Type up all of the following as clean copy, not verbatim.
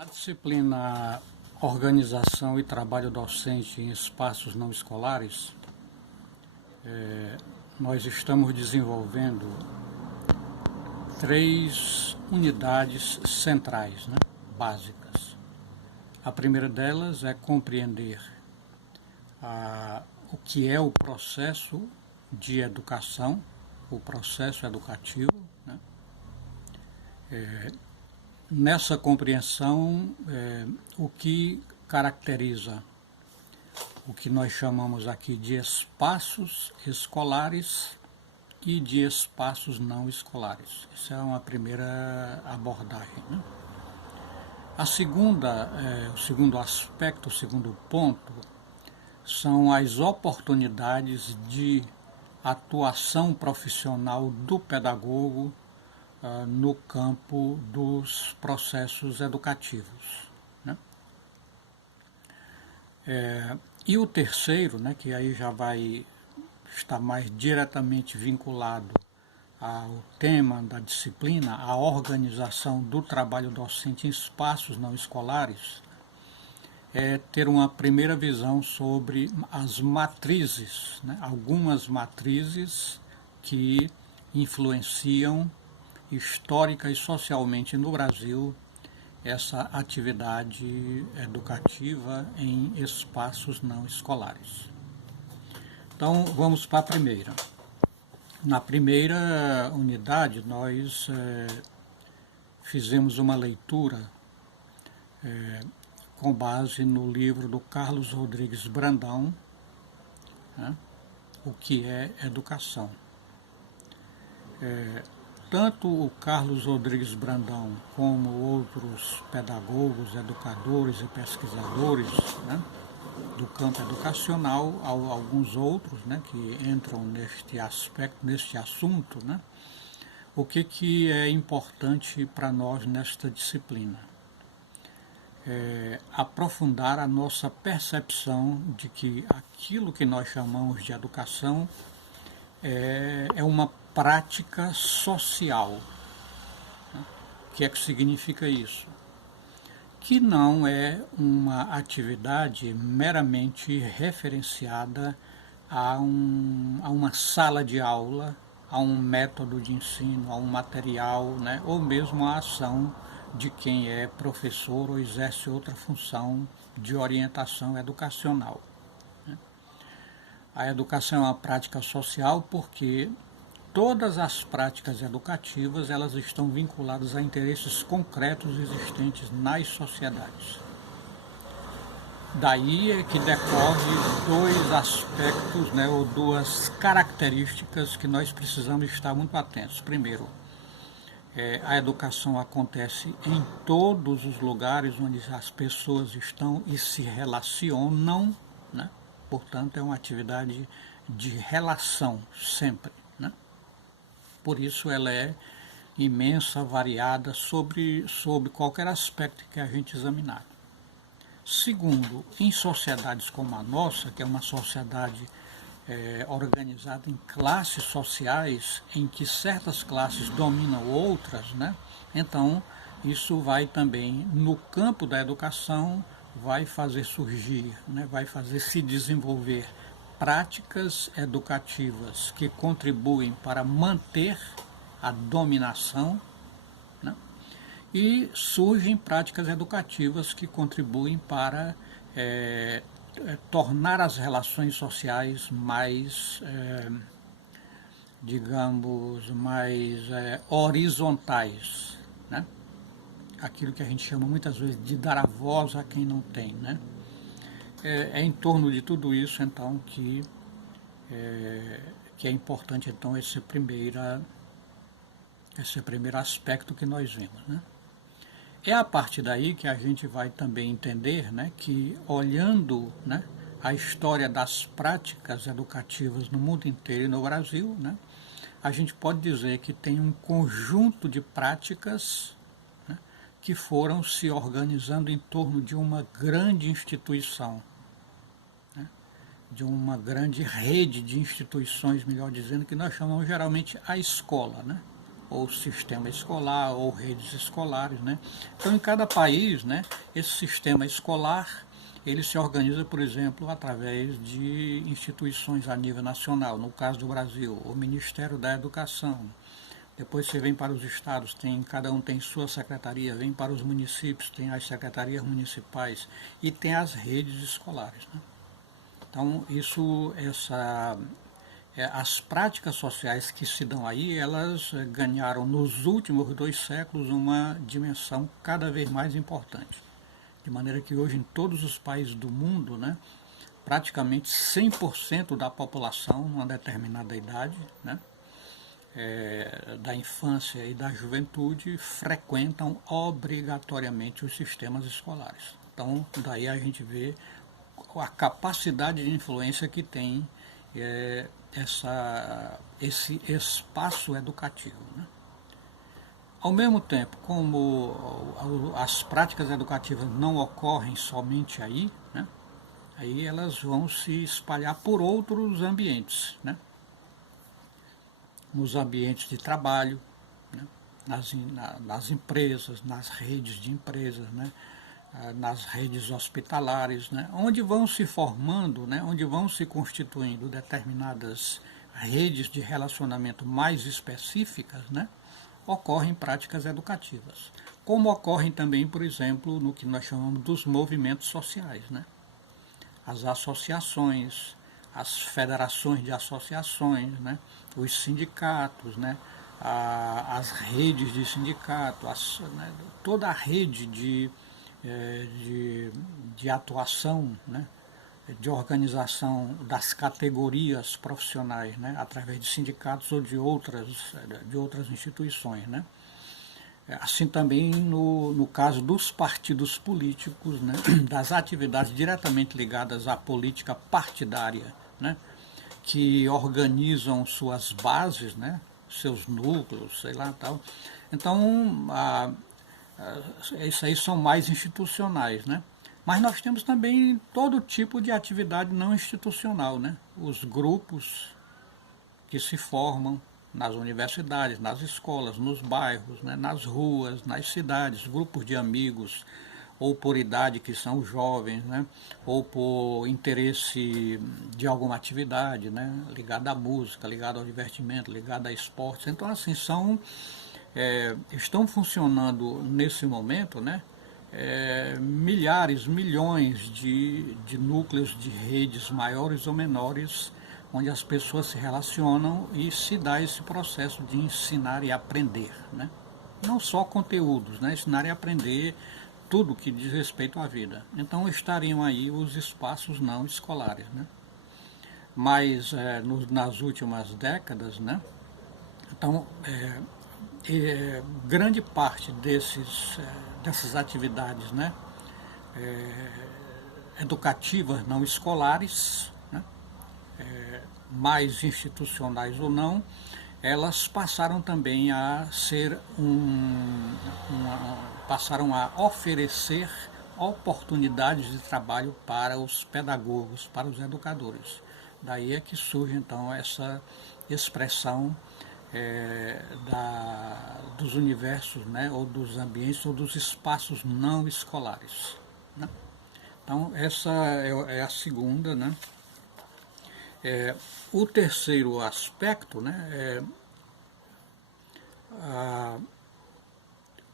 Na disciplina Organização e Trabalho Docente em Espaços Não Escolares, nós estamos desenvolvendo 3 unidades centrais, básicas. A primeira delas é compreender o que é o processo de educação, o processo educativo. Nessa compreensão, o que caracteriza o que nós chamamos aqui de espaços escolares e de espaços não escolares. Essa é uma primeira abordagem. A segunda, o segundo aspecto, o segundo ponto, são as oportunidades de atuação profissional do pedagogo no campo dos processos educativos. E o terceiro, que aí já vai estar mais diretamente vinculado ao tema da disciplina, a organização do trabalho docente em espaços não escolares, é ter uma primeira visão sobre as matrizes, algumas matrizes que influenciam histórica e socialmente no Brasil essa atividade educativa em espaços não escolares. Então, vamos para a primeira. Na primeira unidade, nós fizemos uma leitura com base no livro do Carlos Rodrigues Brandão, O que é Educação. Tanto o Carlos Rodrigues Brandão como outros pedagogos, educadores e pesquisadores do campo educacional, alguns outros que entram neste aspecto, neste assunto, o que é importante para nós nesta disciplina? Aprofundar a nossa percepção de que aquilo que nós chamamos de educação é uma prática social. O que é que significa isso? Que não é uma atividade meramente referenciada a uma sala de aula, a um método de ensino, a um material, ou mesmo a ação de quem é professor ou exerce outra função de orientação educacional. A educação é uma prática social porque todas as práticas educativas elas estão vinculadas a interesses concretos existentes nas sociedades. Daí é que decorre 2 aspectos, ou 2 características que nós precisamos estar muito atentos. Primeiro, a educação acontece em todos os lugares onde as pessoas estão e se relacionam, portanto é uma atividade de relação sempre. Por isso ela é imensa, variada sobre qualquer aspecto que a gente examinar. Segundo, em sociedades como a nossa, que é uma sociedade organizada em classes sociais, em que certas classes dominam outras, então isso vai também, no campo da educação, vai fazer surgir, vai fazer se desenvolver práticas educativas que contribuem para manter a dominação, e surgem práticas educativas que contribuem para tornar as relações sociais mais, mais horizontais, aquilo que a gente chama muitas vezes de dar a voz a quem não tem, É em torno de tudo isso, então, que é importante, então, esse primeiro aspecto que nós vimos, É a partir daí que a gente vai também entender, que olhando, a história das práticas educativas no mundo inteiro e no Brasil, a gente pode dizer que tem um conjunto de práticas que foram se organizando em torno de uma grande instituição, de uma grande rede de instituições, melhor dizendo, que nós chamamos geralmente a escola. ou sistema escolar, ou redes escolares, né? Então, em cada país, né, esse sistema escolar, ele se organiza, por exemplo, através de instituições a nível nacional. No caso do Brasil, o Ministério da Educação. Depois você vem para os estados, cada um tem sua secretaria, vem para os municípios, tem as secretarias municipais e tem as redes escolares, né? Então, as práticas sociais que se dão aí, elas ganharam nos últimos 2 séculos uma dimensão cada vez mais importante. De maneira que hoje em todos os países do mundo, né, praticamente 100% da população, numa determinada idade, né, da infância e da juventude, frequentam obrigatoriamente os sistemas escolares. Então, daí a gente vê a capacidade de influência que tem esse espaço educativo, né? Ao mesmo tempo, como as práticas educativas não ocorrem somente aí, né? Aí elas vão se espalhar por outros ambientes, né? Nos ambientes de trabalho, né? nas empresas, nas redes de empresas, né? Nas redes hospitalares, né? Onde vão se formando, né? Onde vão se constituindo determinadas redes de relacionamento mais específicas, né? Ocorrem práticas educativas. Como ocorrem também, por exemplo, no que nós chamamos dos movimentos sociais, né? As associações, as federações de associações, né? Os sindicatos, né? As redes de sindicato, né? Toda a rede de atuação, né, de organização das categorias profissionais, né, através de sindicatos ou de outras instituições, né. Assim também no caso dos partidos políticos, né, das atividades diretamente ligadas à política partidária, né, que organizam suas bases, né, seus núcleos, sei lá, tal. Então, isso aí são mais institucionais, né? Mas nós temos também todo tipo de atividade não institucional, né? Os grupos que se formam nas universidades, nas escolas, nos bairros, né? Nas ruas, nas cidades, grupos de amigos, ou por idade, que são os jovens, né? Ou por interesse de alguma atividade, né? Ligada à música, ligada ao divertimento, ligada a esportes. Então, assim, estão funcionando nesse momento, né, milhares, milhões de núcleos de redes maiores ou menores, onde as pessoas se relacionam e se dá esse processo de ensinar e aprender, né? Não só conteúdos, né, ensinar e aprender tudo que diz respeito à vida. Então estariam aí os espaços não escolares, né? Mas nas últimas décadas, né, então grande parte dessas atividades, né, educativas não escolares, né, mais institucionais ou não, elas passaram também a ser passaram a oferecer oportunidades de trabalho para os pedagogos, para os educadores. Daí é que surge então essa expressão dos universos, né, ou dos ambientes, ou dos espaços não escolares, né? Então, essa é a segunda, né? O terceiro aspecto, né,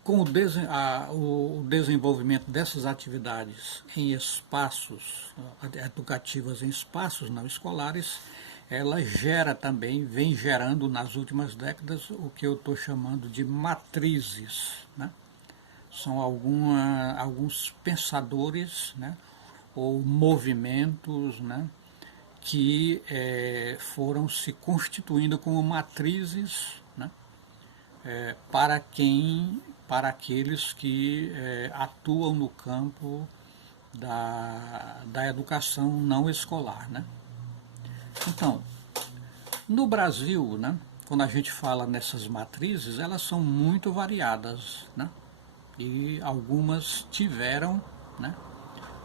com o desenvolvimento dessas atividades em espaços educativos, em espaços não escolares, ela gera também, vem gerando nas últimas décadas o que eu estou chamando de matrizes, né? São alguns pensadores, né, ou movimentos, né, que foram se constituindo como matrizes, né, para aqueles que atuam no campo da educação não escolar, né? Então, no Brasil, né, quando a gente fala nessas matrizes, elas são muito variadas, né? E algumas tiveram, né,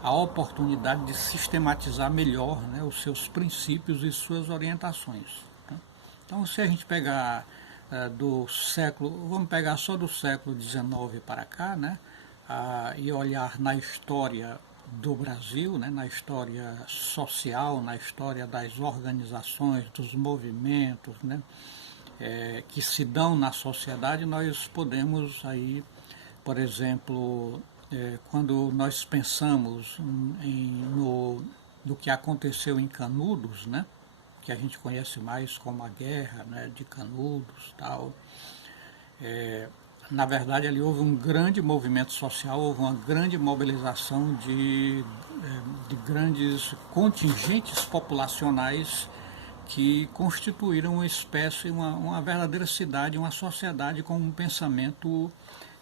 a oportunidade de sistematizar melhor, né, os seus princípios e suas orientações, né? Então, se a gente pegar do século, vamos pegar só do século XIX para cá, né? E olhar na história do Brasil, né? Na história social, na história das organizações, dos movimentos, né? Que se dão na sociedade, nós podemos aí, por exemplo, quando nós pensamos no que aconteceu em Canudos, né? Que a gente conhece mais como a guerra, né, de Canudos, tal. Na verdade, ali houve um grande movimento social, houve uma grande mobilização de grandes contingentes populacionais que constituíram uma espécie, uma verdadeira cidade, uma sociedade com um pensamento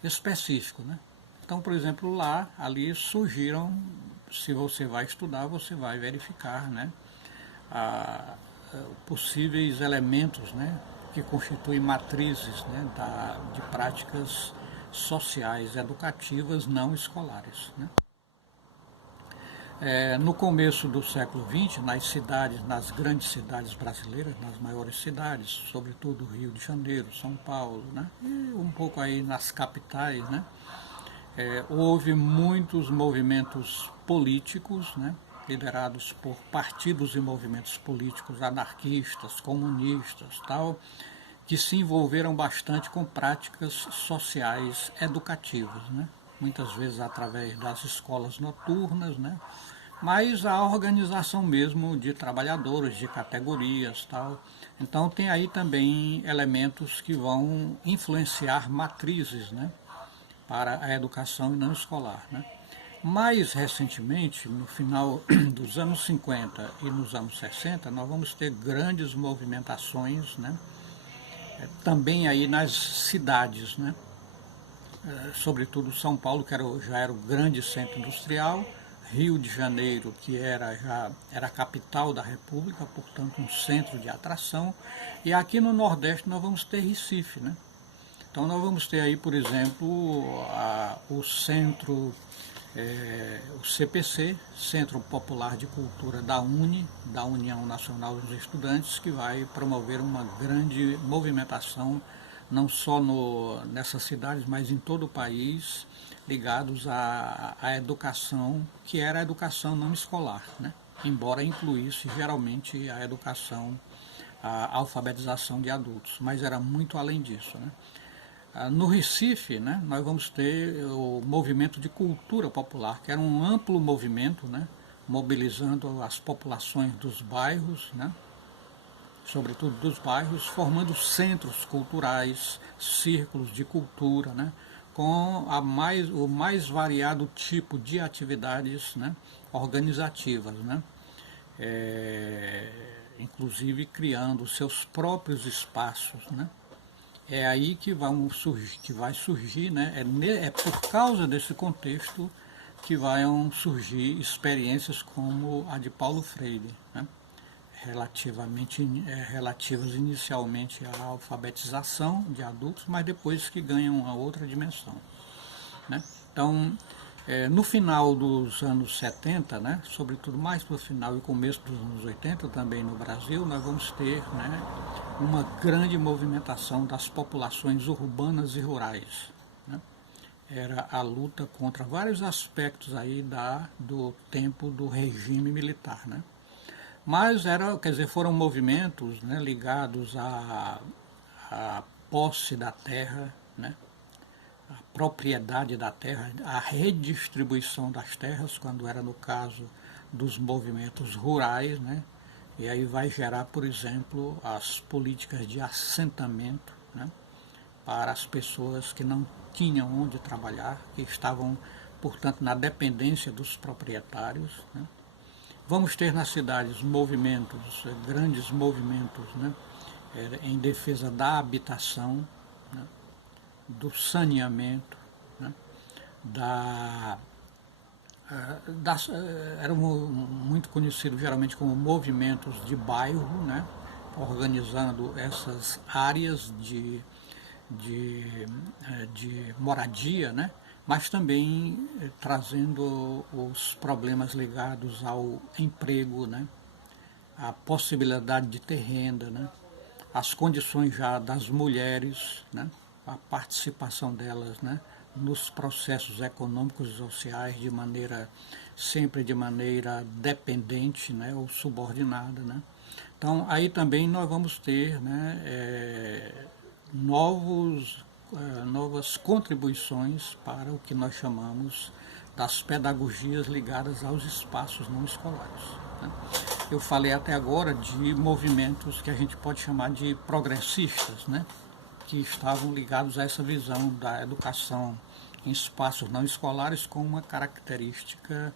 específico, né? Então, por exemplo, ali surgiram, se você vai estudar, você vai verificar, né, a, possíveis elementos, né, que constituem matrizes, né, de práticas sociais, educativas, não escolares, né. No começo do século XX, nas cidades, nas grandes cidades brasileiras, nas maiores cidades, sobretudo Rio de Janeiro, São Paulo, né, e um pouco aí nas capitais, né, houve muitos movimentos políticos, né, liderados por partidos e movimentos políticos anarquistas, comunistas, tal, que se envolveram bastante com práticas sociais educativas, né, muitas vezes através das escolas noturnas, né, mas a organização mesmo de trabalhadores, de categorias, tal. Então tem aí também elementos que vão influenciar matrizes, né, para a educação não escolar, né. Mais recentemente, no final dos anos 50 e nos anos 60, nós vamos ter grandes movimentações, né, também aí nas cidades, né, sobretudo São Paulo, que já era o grande centro industrial, Rio de Janeiro, que já era a capital da República, portanto um centro de atração, e aqui no Nordeste nós vamos ter Recife, né. Então nós vamos ter aí, por exemplo, o centro, o CPC, Centro Popular de Cultura da da União Nacional dos Estudantes, que vai promover uma grande movimentação, não só nessas cidades, mas em todo o país, ligados à educação, que era a educação não escolar, né? Embora incluísse geralmente a educação, a alfabetização de adultos, mas era muito além disso, né? No Recife, né, nós vamos ter o movimento de cultura popular, que era um amplo movimento, né, mobilizando as populações dos bairros, né, sobretudo dos bairros, formando centros culturais, círculos de cultura, né, com o mais variado tipo de atividades, né, organizativas, né, inclusive criando seus próprios espaços, né. É aí que vai surgir, né? É por causa desse contexto que vão surgir experiências como a de Paulo Freire, né? Relativas inicialmente à alfabetização de adultos, mas depois que ganham uma outra dimensão, né? Então, no final dos anos 70, né, sobretudo mais para o final e começo dos anos 80, também no Brasil, nós vamos ter, né, uma grande movimentação das populações urbanas e rurais, né. Era a luta contra vários aspectos aí do tempo do regime militar, né. Mas quer dizer, foram movimentos, né, ligados à posse da terra, né, a propriedade da terra, a redistribuição das terras, quando era no caso dos movimentos rurais, né? E aí vai gerar, por exemplo, as políticas de assentamento, né, para as pessoas que não tinham onde trabalhar, que estavam, portanto, na dependência dos proprietários, né. Vamos ter nas cidades movimentos, grandes movimentos, né, em defesa da habitação, né, do saneamento, né, da, eram muito conhecidos geralmente como movimentos de bairro, né, organizando essas áreas de moradia, né, mas também trazendo os problemas ligados ao emprego, né, a possibilidade de ter renda, né, as condições já das mulheres, né, a participação delas, né, nos processos econômicos e sociais sempre de maneira dependente, né, ou subordinada, né. Então aí também nós vamos ter, né, novas contribuições para o que nós chamamos das pedagogias ligadas aos espaços não escolares, né. Eu falei até agora de movimentos que a gente pode chamar de progressistas, né, que estavam ligados a essa visão da educação em espaços não escolares com uma característica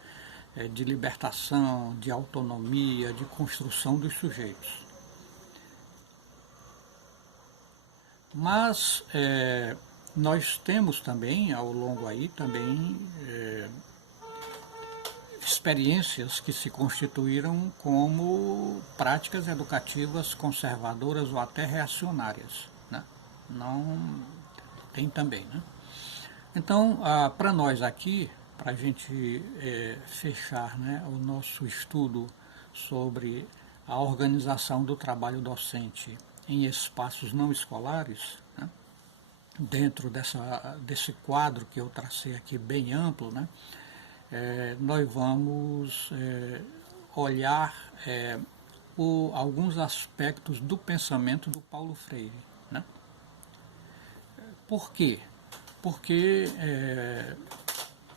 de libertação, de autonomia, de construção dos sujeitos. Mas nós temos também, ao longo aí, também experiências que se constituíram como práticas educativas conservadoras ou até reacionárias, né? Não tem também, né? Então, para nós aqui, para a gente fechar, né, o nosso estudo sobre a organização do trabalho docente em espaços não escolares, né, dentro desse quadro que eu tracei aqui bem amplo, né, nós vamos olhar alguns aspectos do pensamento do Paulo Freire, né? Por quê? Porque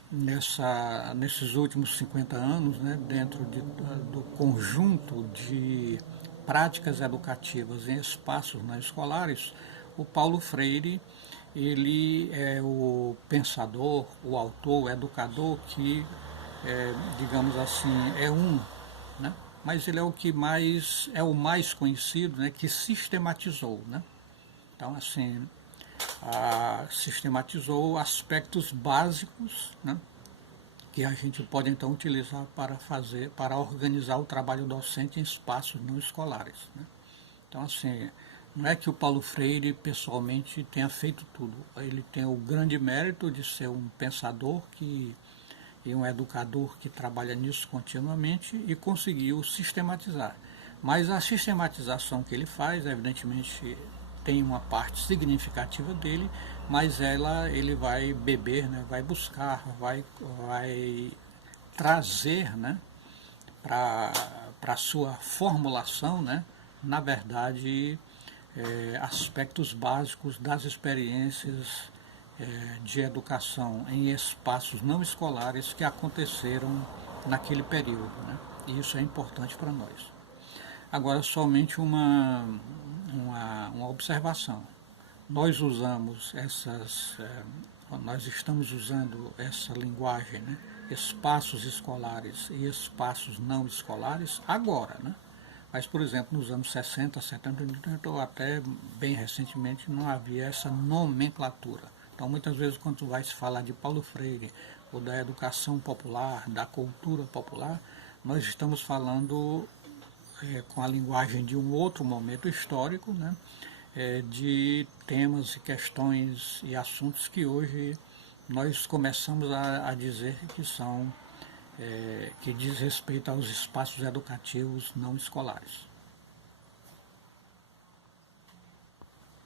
nesses últimos 50 anos, né, dentro do conjunto de práticas educativas em espaços não escolares, o Paulo Freire ele é o pensador, o autor, o educador que, digamos assim, né, mas ele é o mais conhecido, né, que sistematizou, né? Então, assim, sistematizou aspectos básicos, né, que a gente pode então utilizar para organizar o trabalho docente em espaços não escolares, né? Então, assim, não é que o Paulo Freire pessoalmente tenha feito tudo. Ele tem o grande mérito de ser um pensador e um educador que trabalha nisso continuamente e conseguiu sistematizar. Mas a sistematização que ele faz, evidentemente, tem uma parte significativa dele, mas ele vai beber, né, vai buscar, vai trazer, né, para a sua formulação, né, na verdade, aspectos básicos das experiências de educação em espaços não escolares que aconteceram naquele período, né? E isso é importante para nós. Agora, somente uma observação. Nós nós estamos usando essa linguagem, né? Espaços escolares e espaços não escolares agora, né? Mas, por exemplo, nos anos 60, 70, 80, ou até bem recentemente, não havia essa nomenclatura. Então, muitas vezes, quando vai se falar de Paulo Freire, ou da educação popular, da cultura popular, nós estamos falando com a linguagem de um outro momento histórico, né, de temas e questões e assuntos que hoje nós começamos a dizer que são que diz respeito aos espaços educativos não escolares.